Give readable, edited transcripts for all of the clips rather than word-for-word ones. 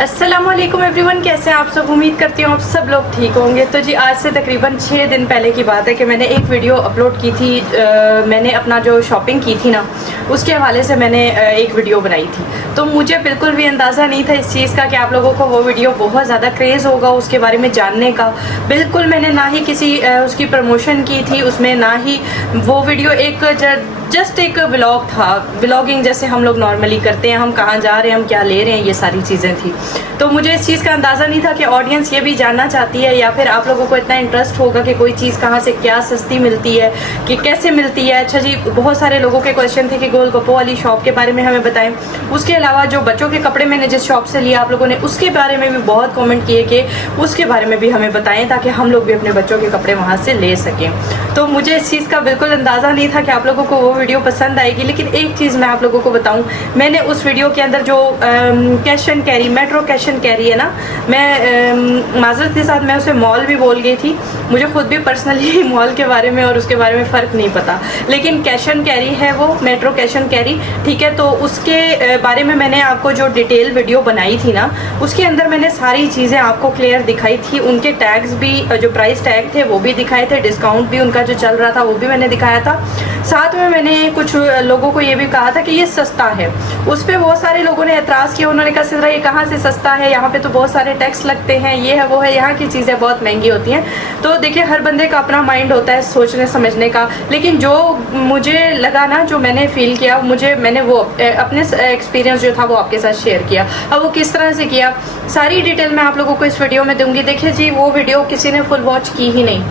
अस्सलामुअलैकुम एवरीवन, कैसे हैं आप सब। उम्मीद करती हूँ आप सब लोग ठीक होंगे। तो जी आज से तकरीबन 6 दिन पहले की बात है कि मैंने एक वीडियो अपलोड की थी। मैंने अपना जो शॉपिंग की थी ना, उसके हवाले से मैंने एक वीडियो बनाई थी। तो मुझे बिल्कुल भी अंदाज़ा नहीं था इस चीज़ का कि आप लोगों को वो वीडियो बहुत ज़्यादा क्रेज़ होगा उसके बारे में जानने का। बिल्कुल मैंने ना ही किसी उसकी प्रमोशन की थी उसमें, ना ही वो वीडियो एक जस्ट एक व्लॉग था, व्लॉगिंग जैसे हम लोग नॉर्मली करते हैं, हम कहाँ जा रहे हैं, हम क्या ले रहे हैं, ये सारी चीज़ें थी। तो मुझे इस चीज़ का अंदाज़ा नहीं था कि ऑडियंस ये भी जानना चाहती है या फिर आप लोगों को इतना इंटरेस्ट होगा कि कोई चीज़ कहाँ से क्या सस्ती मिलती है, कि कैसे मिलती है। अच्छा जी, बहुत सारे लोगों के क्वेश्चन थे कि गोलगप्पों वाली शॉप के बारे में हमें बताएं। उसके अलावा जो बच्चों के कपड़े मैंने जिस शॉप से लिया आप लोगों ने, उसके बारे में भी बहुत कॉमेंट किए कि उसके बारे में भी हमें बताएं ताकि हम लोग भी अपने बच्चों के कपड़े वहाँ से ले सकें। तो मुझे इस चीज़ का बिल्कुल अंदाज़ा नहीं था कि आप लोगों को वो वीडियो पसंद आएगी। लेकिन एक चीज़ मैं आप लोगों को बताऊं, मैंने उस वीडियो के अंदर जो cash and carry, metro cash and carry है ना, मैं माजरत के साथ मैं उसे मॉल भी बोल गई थी। मुझे खुद भी पर्सनली मॉल के बारे में और उसके बारे में फ़र्क नहीं पता, लेकिन कैश एंड कैरी है वो, मेट्रो कैश एंड कैरी, ठीक है। तो उसके बारे में मैंने आपको जो डिटेल वीडियो बनाई थी ना, उसके अंदर मैंने सारी चीज़ें आपको क्लियर दिखाई थी। उनके टैग्स भी, जो प्राइस टैग थे वो भी दिखाए थे, डिस्काउंट भी उनका जो चल रहा था वो भी मैंने दिखाया था। साथ में मैंने कुछ लोगों को ये भी कहा था कि ये सस्ता है। उस पर बहुत सारे लोगों ने एतराज़ किया, उन्होंने कहा सिद्रा ये कहाँ से सस्ता है, यहाँ पे तो बहुत सारे टैक्स लगते हैं, ये है वो है, यहाँ की चीज़ें बहुत महंगी होती हैं। तो देखिए हर बंदे का अपना माइंड होता है सोचने समझने का, लेकिन जो मुझे लगा ना, जो मैंने फील किया, मैंने वो अपने एक्सपीरियंस जो था वो आपके साथ शेयर किया। अब वो किस तरह से किया, सारी डिटेल मैं आप लोगों को इस वीडियो में दूंगी। देखिए जी, वो वीडियो किसी ने फुल वॉच की ही नहीं।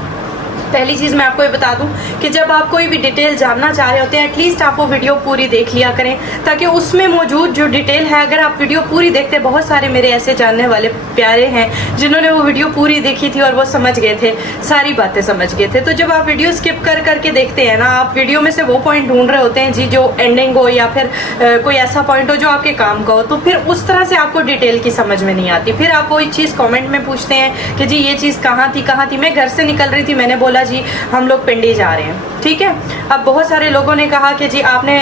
पहली चीज़ मैं आपको ये बता दूं कि जब आप कोई भी डिटेल जानना चाह रहे होते हैं, एटलीस्ट आप वो वीडियो पूरी देख लिया करें, ताकि उसमें मौजूद जो डिटेल है, अगर आप वीडियो पूरी देखते, बहुत सारे मेरे ऐसे जानने वाले प्यारे हैं जिन्होंने वो वीडियो पूरी देखी थी और वो समझ गए थे, सारी बातें समझ गए थे। तो जब आप वीडियो स्किप कर करके देखते हैं ना, आप वीडियो में से वो पॉइंट ढूंढ रहे होते हैं जी जो एंडिंग हो, या फिर कोई ऐसा पॉइंट हो जो आपके काम का हो, तो फिर उस तरह से आपको डिटेल की समझ में नहीं आती। फिर आप वही चीज़ कॉमेंट में पूछते हैं कि जी ये चीज़ कहाँ थी। मैं घर से निकल रही थी, मैंने बोला जी हम लोग पिंडी जा रहे हैं, ठीक है। अब बहुत सारे लोगों ने कहा कि जी आपने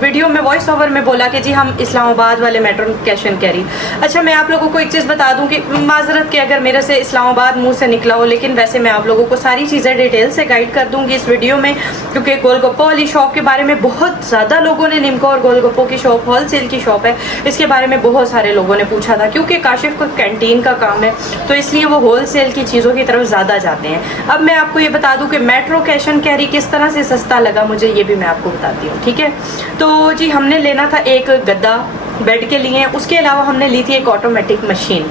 वीडियो में वॉइस ओवर में बोला कि जी हम इस्लामाबाद वाले मेट्रो कैश एंड कैरी। अच्छा, मैं आप लोगों को एक चीज़ बता दूं कि माजरत के अगर मेरे से इस्लामाबाद मुंह से निकला हो, लेकिन वैसे मैं आप लोगों को सारी चीज़ें डिटेल से गाइड कर दूंगी इस वीडियो में, क्योंकि गोलगप्पों वाली शॉप के बारे में बहुत ज़्यादा लोगों ने, निमको और गोलगप्पों की शॉप होलसेल की शॉप है, इसके बारे में बहुत सारे लोगों ने पूछा था, क्योंकि काशिफ को कैंटीन का काम है तो इसलिए वो होलसेल की चीज़ों की तरफ ज़्यादा जाते हैं। अब मैं आपको ये बता दूं कि मेट्रो कैश एंड कैरी किस तरह से सस्ता लगा मुझे, ये भी मैं आपको बताती हूँ, ठीक है। तो जी हमने लेना था एक गद्दा बेड के लिए, उसके अलावा हमने ली थी एक ऑटोमेटिक मशीन।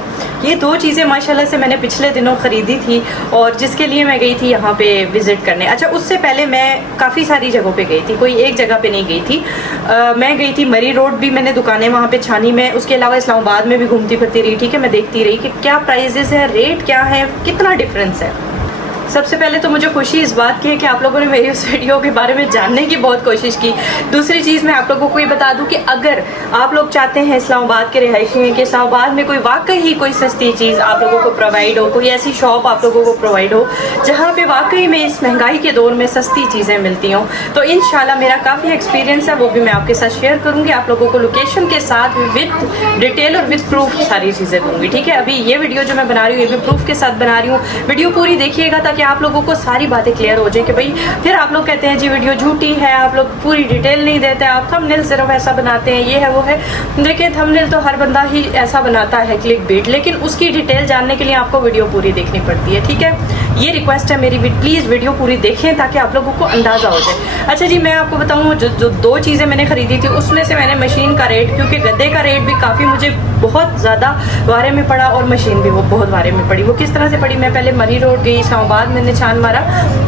ये दो चीज़ें माशाल्लाह से मैंने पिछले दिनों ख़रीदी थी और जिसके लिए मैं गई थी यहाँ पे विज़िट करने। अच्छा, उससे पहले मैं काफ़ी सारी जगहों पे गई थी, कोई एक जगह पे नहीं गई थी। मैं गई थी मरी रोड भी, मैंने दुकानें वहाँ पे छानी। मैं उसके अलावा इस्लामाबाद में भी घूमती फिरती रही, ठीक है। मैं देखती रही कि क्या प्राइजेज़ है, रेट क्या है, कितना डिफरेंस है। सबसे पहले तो मुझे खुशी इस बात की है कि आप लोगों ने मेरी उस वीडियो के बारे में जानने की बहुत कोशिश की। दूसरी चीज़ मैं आप लोगों को ये बता दूं कि अगर आप लोग चाहते हैं इस्लामाबाद के रिहायशी हैं कि इस्लामाबाद में कोई वाकई ही कोई सस्ती चीज़ आप लोगों को प्रोवाइड हो, कोई ऐसी शॉप आप लोगों को प्रोवाइड हो जहाँ पे वाकई में इस महंगाई के दौर में सस्ती चीज़ें मिलती हों, तो इंशाल्लाह मेरा काफ़ी एक्सपीरियंस है, वो भी मैं आपके साथ शेयर करूँगी। आप लोगों को लोकेशन के साथ विद डिटेल और विद प्रूफ सारी चीज़ें दूँगी, ठीक है। अभी ये वीडियो जो मैं बना रही हूँ ये भी प्रूफ के साथ बना रही हूँ। वीडियो पूरी देखिएगा ताकि आप लोगों को सारी बातें क्लियर हो जाए कि भाई फिर आप लोग कहते हैं जी वीडियो झूठी है, आप लोग पूरी डिटेल नहीं देते, आप थंबनेल सिर्फ ऐसा बनाते हैं, ये है वो है। देखिए थंबनेल तो हर बंदा ही ऐसा बनाता है, क्लिक बेट, लेकिन उसकी डिटेल जानने के लिए आपको वीडियो पूरी देखनी पड़ती है, ठीक है। ये रिक्वेस्ट है मेरी, प्लीज़ वीडियो पूरी देखें ताकि आप लोगों को अंदाज़ा हो जाए। अच्छा जी, मैं आपको बताऊँ जो दो चीज़ें मैंने खरीदी थी उसमें से मैंने मशीन का रेट, क्योंकि गद्दे का रेट भी काफ़ी मुझे बहुत ज़्यादा बारे में पड़ा और मशीन भी वो बहुत बारे में पड़ी। वो किस तरह से पड़ी, मैं पहले मरी रोड गई, इस्लामाबाद मैंने छान मारा।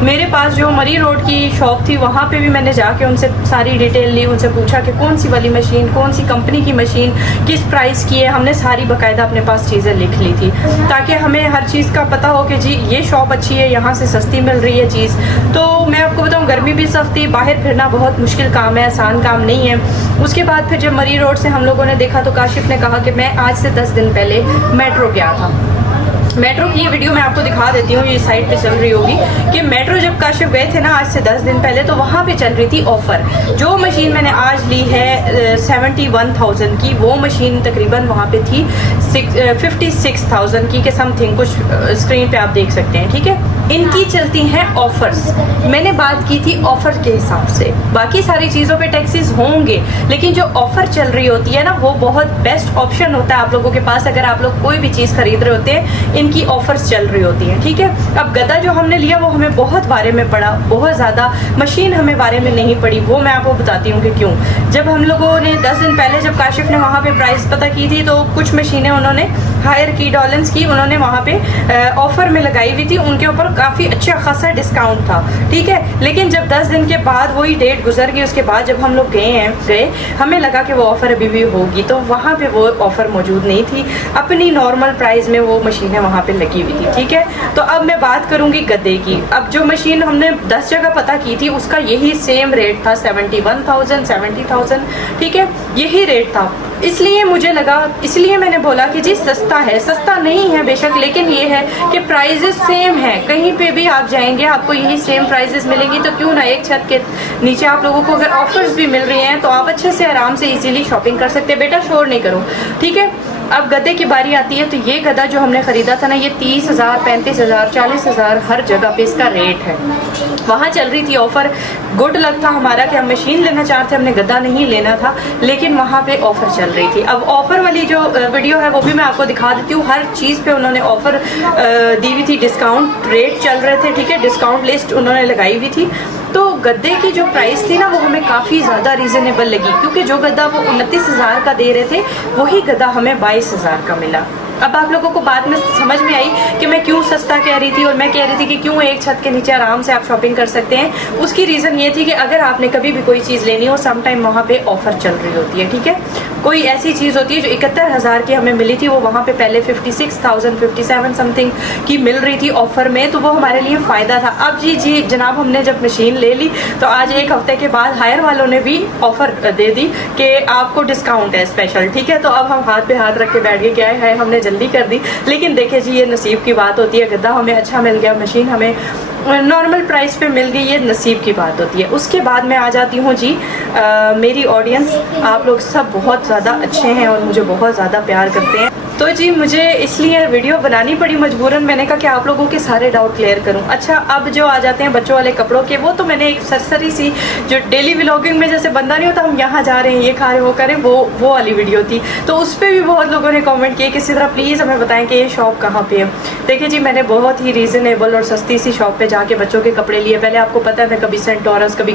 मेरे पास जो मरी रोड की शॉप थी वहाँ पे भी मैंने जाके उनसे सारी डिटेल ली, उनसे पूछा कि कौन सी वाली मशीन, कौन सी कंपनी की मशीन, किस प्राइस की है। हमने सारी बाकायदा अपने पास चीज़ें लिख ली थी ताकि हमें हर चीज़ का पता हो कि जी ये शॉप अच्छी है, यहाँ से सस्ती मिल रही है चीज़। तो मैं आपको बताऊँ गर्मी भी सख्त थी, बाहर फिरना बहुत मुश्किल काम है, आसान काम नहीं है। उसके बाद फिर जब मरी रोड से हम लोगों ने देखा तो काशिफ ने कहा कि मैं आज से 10 दिन पहले मेट्रो गया था। मेट्रो की ये वीडियो मैं आपको दिखा देती हूँ, ये साइट पे चल रही होगी कि मेट्रो जब काशिफ गए थे ना आज से 10 दिन पहले, तो वहाँ पे चल रही थी ऑफ़र। जो मशीन मैंने आज ली है 71,000 की, वो मशीन तकरीबन वहाँ पे थी 56,000 की के समथिंग, कुछ स्क्रीन पे आप देख सकते हैं। ठीक है, इनकी चलती हैं ऑफ़र्स। मैंने बात की थी ऑफ़र के हिसाब से, बाकी सारी चीज़ों पे टैक्सेस होंगे, लेकिन जो ऑफ़र चल रही होती है ना, वो बहुत बेस्ट ऑप्शन होता है आप लोगों के पास अगर आप लोग कोई भी चीज़ खरीद रहे होते हैं। इनकी ऑफ़र्स चल रही होती हैं। ठीक है, अब गदा जो हमने लिया वो हमें बहुत बारे में पड़ा, बहुत ज़्यादा। मशीन हमें बारे में नहीं पड़ी, वो मैं आपको बताती हूँ कि क्यों। जब हम लोगों ने 10 दिन पहले जब काशिफ ने वहाँ पे प्राइस पता की थी, तो कुछ मशीनें उन्होंने हायर की, डॉलर्स की उन्होंने वहाँ पे ऑफ़र में लगाई हुई थी, उनके ऊपर काफ़ी अच्छा खासा डिस्काउंट था। ठीक है, लेकिन जब 10 दिन के बाद वही डेट गुजर गई, उसके बाद जब हम लोग गए हमें लगा कि वो ऑफ़र अभी भी होगी, तो वहाँ पे वो ऑफ़र मौजूद नहीं थी। अपनी नॉर्मल प्राइस में वो मशीनें वहाँ पे लगी हुई थी। ठीक है, तो अब मैं बात करूँगी गद्दे की। अब जो मशीन हमने 10 जगह पता की थी, उसका यही सेम रेट था 71,000 70,000। ठीक है, यही रेट था। इसलिए मुझे लगा, इसलिए मैंने बोला कि जी सस्ता है, सस्ता नहीं है बेशक, लेकिन ये है कि प्राइजेस सेम है। कहीं पे भी आप जाएंगे आपको यही सेम प्राइजेस मिलेंगी, तो क्यों ना एक छत के नीचे आप लोगों को अगर ऑफर्स भी मिल रही हैं तो आप अच्छे से आराम से इजीली शॉपिंग कर सकते हैं। बेटा शोर नहीं करो, ठीक है। अब गद्दे की बारी आती है, तो ये गद्दा जो हमने ख़रीदा था ना, ये 30,000 35,000 40,000 हर जगह पे इसका रेट है। वहाँ चल रही थी ऑफ़र। गुड लक था हमारा कि हम मशीन लेना चाहते, हमने गद्दा नहीं लेना था, लेकिन वहाँ पे ऑफ़र चल रही थी। अब ऑफ़र वाली जो वीडियो है वो भी मैं आपको दिखा देती हूँ। हर चीज़ पे उन्होंने ऑफ़र दी हुई थी, डिस्काउंट रेट चल रहे थे। ठीक है, डिस्काउंट लिस्ट उन्होंने लगाई हुई थी। तो गद्दे की जो प्राइस थी ना, वो हमें काफ़ी ज़्यादा रीज़नेबल लगी, क्योंकि जो गद्दा वो 29,000 का दे रहे थे, वही गद्दा हमें 22,000 का मिला। अब आप लोगों को बाद में समझ में आई कि मैं क्यों सस्ता कह रही थी, और मैं कह रही थी कि क्यों एक छत के नीचे आराम से आप शॉपिंग कर सकते हैं। उसकी रीज़न ये थी कि अगर आपने कभी भी कोई चीज़ लेनी हो, सम टाइम वहाँ पे ऑफ़र चल रही होती है। ठीक है, कोई ऐसी चीज़ होती है जो 71,000 की हमें मिली थी, वो वहाँ पे पहले 56,000 57 समथिंग की मिल रही थी ऑफ़र में, तो वो हमारे लिए फ़ायदा था। अब जी जनाब, हमने जब मशीन ले ली तो आज एक हफ्ते के बाद हायर वालों ने भी ऑफ़र दे दी कि आपको डिस्काउंट है स्पेशल। ठीक है, तो अब हम हाथ पे हाथ रख के बैठ गए, क्या है हमने जल्दी कर दी। लेकिन देखिए जी, ये नसीब की बात होती है। गद्दा हमें अच्छा मिल गया, मशीन हमें नॉर्मल प्राइस पे मिल गई, ये नसीब की बात होती है। उसके बाद मैं आ जाती हूँ जी, मेरी ऑडियंस, आप लोग सब बहुत ज़्यादा अच्छे हैं और मुझे बहुत ज़्यादा प्यार करते हैं। तो जी मुझे इसलिए वीडियो बनानी पड़ी मजबूरन। मैंने कहा कि आप लोगों के सारे डाउट क्लियर करूं। अच्छा, अब जो आ जाते हैं बच्चों वाले कपड़ों के, वो तो मैंने एक सरसरी सी, जो डेली व्लॉगिंग में जैसे बंदा नहीं होता, हम यहाँ जा रहे हैं, ये खा रहे, वो करें, वो वाली वीडियो थी। तो उस पर भी बहुत लोगों ने कमेंट किए कि इसी तरह प्लीज़ हमें बताएं कि ये शॉप कहाँ पे है। देखिए जी, मैंने बहुत ही रीज़नेबल और सस्ती सी शॉप पे जाके बच्चों के कपड़े लिए। पहले आपको पता है मैं कभी सेंट टॉरस, कभी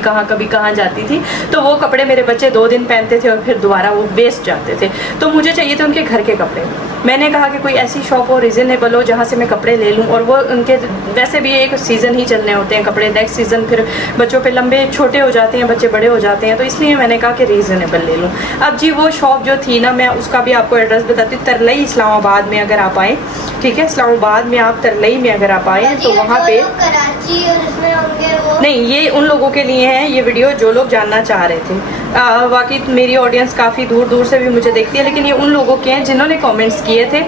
कहाँ जाती थी, तो वो कपड़े मेरे बच्चे 2 दिन पहनते थे और फिर दोबारा वो वेस्ट जाते थे। तो मुझे चाहिए थे उनके घर के कपड़े। मैंने कहा कि कोई ऐसी शॉप हो, रीज़नेबल हो, जहाँ से मैं कपड़े ले लूँ। और वो उनके वैसे भी एक सीज़न ही चलने होते हैं कपड़े, नेक्स्ट सीज़न फिर बच्चों पे लंबे छोटे हो जाते हैं, बच्चे बड़े हो जाते हैं, तो इसलिए मैंने कहा कि रीज़नेबल ले लूँ। अब जी वो शॉप जो थी ना, मैं उसका भी आपको एड्रेस बताती हूँ। तरलई इस्लामाबाद में अगर आप आएँ, ठीक है, इस्लामाबाद में आप तरलई में अगर आप आएँ तो वहाँ पे नहीं, ये उन लोगों के लिए है ये वीडियो जो लोग जानना चाह रहे थे। बाकी मेरी ऑडियंस काफ़ी दूर दूर से भी मुझे देखती है, लेकिन ये उन लोगों के हैं जिन्होंने कमेंट्स किए थे।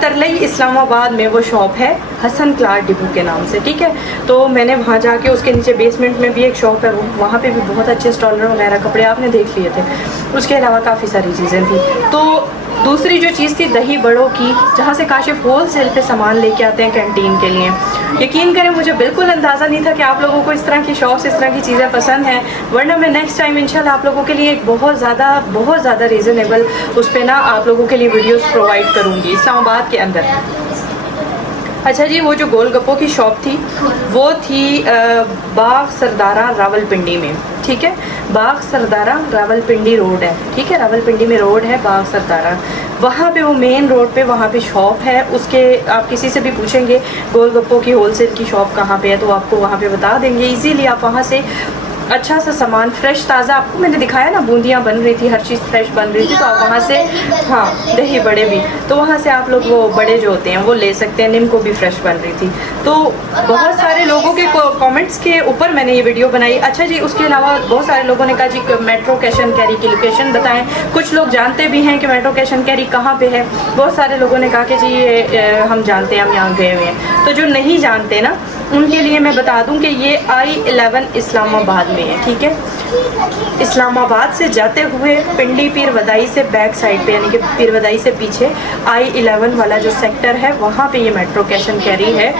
तरलई इस्लामाबाद में वो शॉप है, हसन क्लाथ डिपो के नाम से। ठीक है, तो मैंने वहाँ जाके, उसके नीचे बेसमेंट में भी एक शॉप है, वहाँ पे भी बहुत अच्छे स्टॉलर वगैरह कपड़े आपने देख लिए थे। उसके अलावा काफ़ी सारी चीज़ें थी। तो दूसरी जो चीज़ थी दही बड़ों की, जहाँ से काशिफ होल सेल पे सामान लेके आते हैं कैंटीन के लिए। यकीन करें मुझे बिल्कुल अंदाज़ा नहीं था कि आप लोगों को इस तरह की शॉप्स, इस तरह की चीज़ें पसंद हैं, वरना मैं नेक्स्ट टाइम इंशाल्लाह आप लोगों के लिए एक बहुत ज़्यादा रीज़नेबल उस पर ना आप लोगों के लिए वीडियोस प्रोवाइड करूँगी इस्लामाबाद के अंदर। अच्छा जी, वो जो गोलगप्पों की शॉप थी वो थी बाग सरदारा रावलपिंडी में। ठीक है, बाग सरदारा रावलपिंडी रोड है। ठीक है, रावलपिंडी में रोड है बाग सरदारा, वहाँ पे वो मेन रोड पे वहाँ पे शॉप है। उसके आप किसी से भी पूछेंगे गोलगप्पों की होलसेल की शॉप कहाँ पे है, तो आपको वहाँ पे बता देंगे। इजीली आप वहाँ से अच्छा सा सामान फ्रेश ताज़ा, आपको मैंने दिखाया ना, बूंदियाँ बन रही थी, हर चीज़ फ्रेश बन रही थी। तो आप वहाँ से, हाँ दही बड़े भी, तो वहाँ से आप लोग वो बड़े जो होते हैं वो ले सकते हैं। निम को भी फ्रेश बन रही थी। तो बहुत सारे लोगों के कमेंट्स के ऊपर मैंने ये वीडियो बनाई। अच्छा जी, उसके अलावा बहुत सारे लोगों ने कहा जी मेट्रो कैश एंड कैरी की लोकेशन बताएं। कुछ लोग जानते भी हैं कि मेट्रो कैश एंड कैरी कहाँ पे है। बहुत सारे लोगों ने कहा कि जी ये हम जानते हैं, हम यहाँ गए हुए हैं। तो जो नहीं जानते ना, उनके लिए मैं बता दूं कि ये I-11 इस्लामाबाद में है, ठीक है। इस्लामाबाद से जाते हुए पिंडी पीर वदाई से बैक साइड पे, यानी कि पीर वदाई से पीछे I-11 वाला जो सेक्टर है, वहाँ पे ये मेट्रो कैश एंड कैरी है।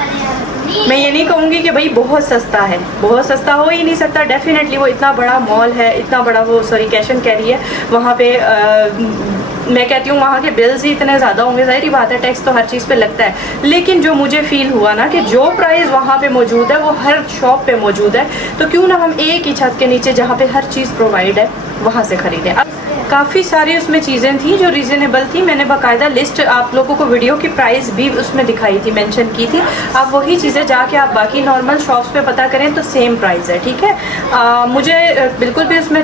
मैं ये नहीं कहूँगी कि भाई बहुत सस्ता है, बहुत सस्ता हो ही नहीं सकता। डेफिनेटली वो इतना बड़ा मॉल है, इतना बड़ा वो सॉरी कैश एंड कैरी है, वहाँ पे मैं कहती हूँ वहाँ के बिल्स ही इतने ज़्यादा होंगे, ज़ाहिर बात है, टैक्स तो हर चीज़ पे लगता है। लेकिन जो मुझे फील हुआ ना कि जो प्राइस वहाँ पे मौजूद है वो हर शॉप पे मौजूद है, तो क्यों ना हम एक ही छत के नीचे जहाँ पे हर चीज़ प्रोवाइड है वहाँ से ख़रीदें। काफ़ी सारी उसमें चीज़ें थी जो रीज़नेबल थी। मैंने बाकायदा लिस्ट आप लोगों को वीडियो की प्राइस भी उसमें दिखाई थी, मेंशन की थी। आप वही चीज़ें जाके आप बाकी नॉर्मल शॉप्स पे पता करें तो सेम प्राइस है, ठीक है। मुझे बिल्कुल भी उसमें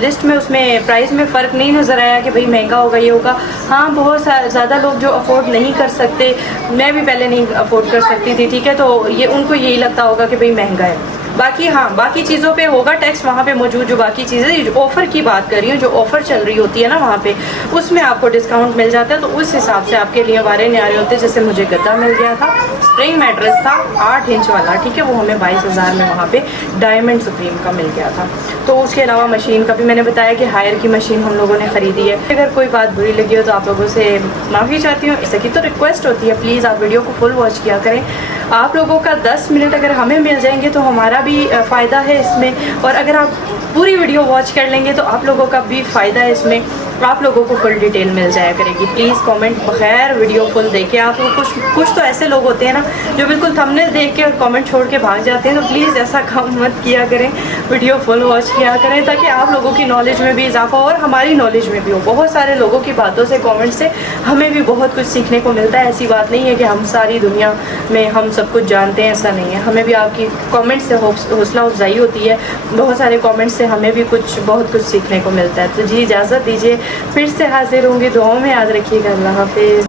लिस्ट में उसमें प्राइस में फ़र्क नहीं नज़र आया कि भाई महंगा होगा ये होगा। हाँ, बहुत ज़्यादा लोग जो अफोर्ड नहीं कर सकते, मैं भी पहले नहीं अफोर्ड कर सकती थी, ठीक है, तो ये उनको यही लगता होगा कि भाई महंगा है। बाकी हाँ, बाकी चीज़ों पे होगा टैक्स वहाँ पे मौजूद। जो बाकी चीज़ें, ऑफ़र की बात कर रही हूँ, जो ऑफ़र चल रही होती है ना वहाँ पे, उसमें आपको डिस्काउंट मिल जाता है। तो उस हिसाब से आपके लिए वारे न्यारे होते हैं। जैसे मुझे गद्दा मिल गया था, स्प्रिंग मैट्रेस था 8 इंच वाला, ठीक है, वो हमें 22,000 में वहाँ पे डायमंड सुप्रीम का मिल गया था। तो उसके अलावा मशीन का भी मैंने बताया कि हायर की मशीन हम लोगों ने ख़रीदी है। अगर कोई बात बुरी लगी हो तो आप लोगों से माफ़ी चाहती हूँ। इससे की तो रिक्वेस्ट होती है, प्लीज़ आप वीडियो को फुल वॉच किया करें। आप लोगों का 10 मिनट अगर हमें मिल जाएंगे तो हमारा भी फ़ायदा है इसमें, और अगर आप पूरी वीडियो वॉच कर लेंगे तो आप लोगों का भी फ़ायदा है इसमें, आप लोगों को फुल डिटेल मिल जाया करेगी। प्लीज़ कमेंट बगैर वीडियो फुल देखे। आप लोग कुछ तो ऐसे लोग होते हैं ना जो बिल्कुल थंबनेल देख के और कमेंट छोड़ के भाग जाते हैं, तो प्लीज़ ऐसा काम मत किया करें, वीडियो फुल वॉच किया करें, ताकि आप लोगों की नॉलेज में भी इजाफा हो और हमारी नॉलेज में भी हो। बहुत सारे लोगों की बातों से, कमेंट से हमें भी बहुत कुछ सीखने को मिलता है। ऐसी बात नहीं है कि हम सारी दुनिया में हम सब कुछ जानते हैं, ऐसा नहीं है। हमें भी आपकी कमेंट से हौसला अफजाई होती है, बहुत सारे कमेंट से हमें भी बहुत कुछ सीखने को मिलता है। तो जी इजाज़त दीजिए, फिर से हाजिर होंगी, दुआओं में याद रखिएगा। अल्लाह हाफिज़।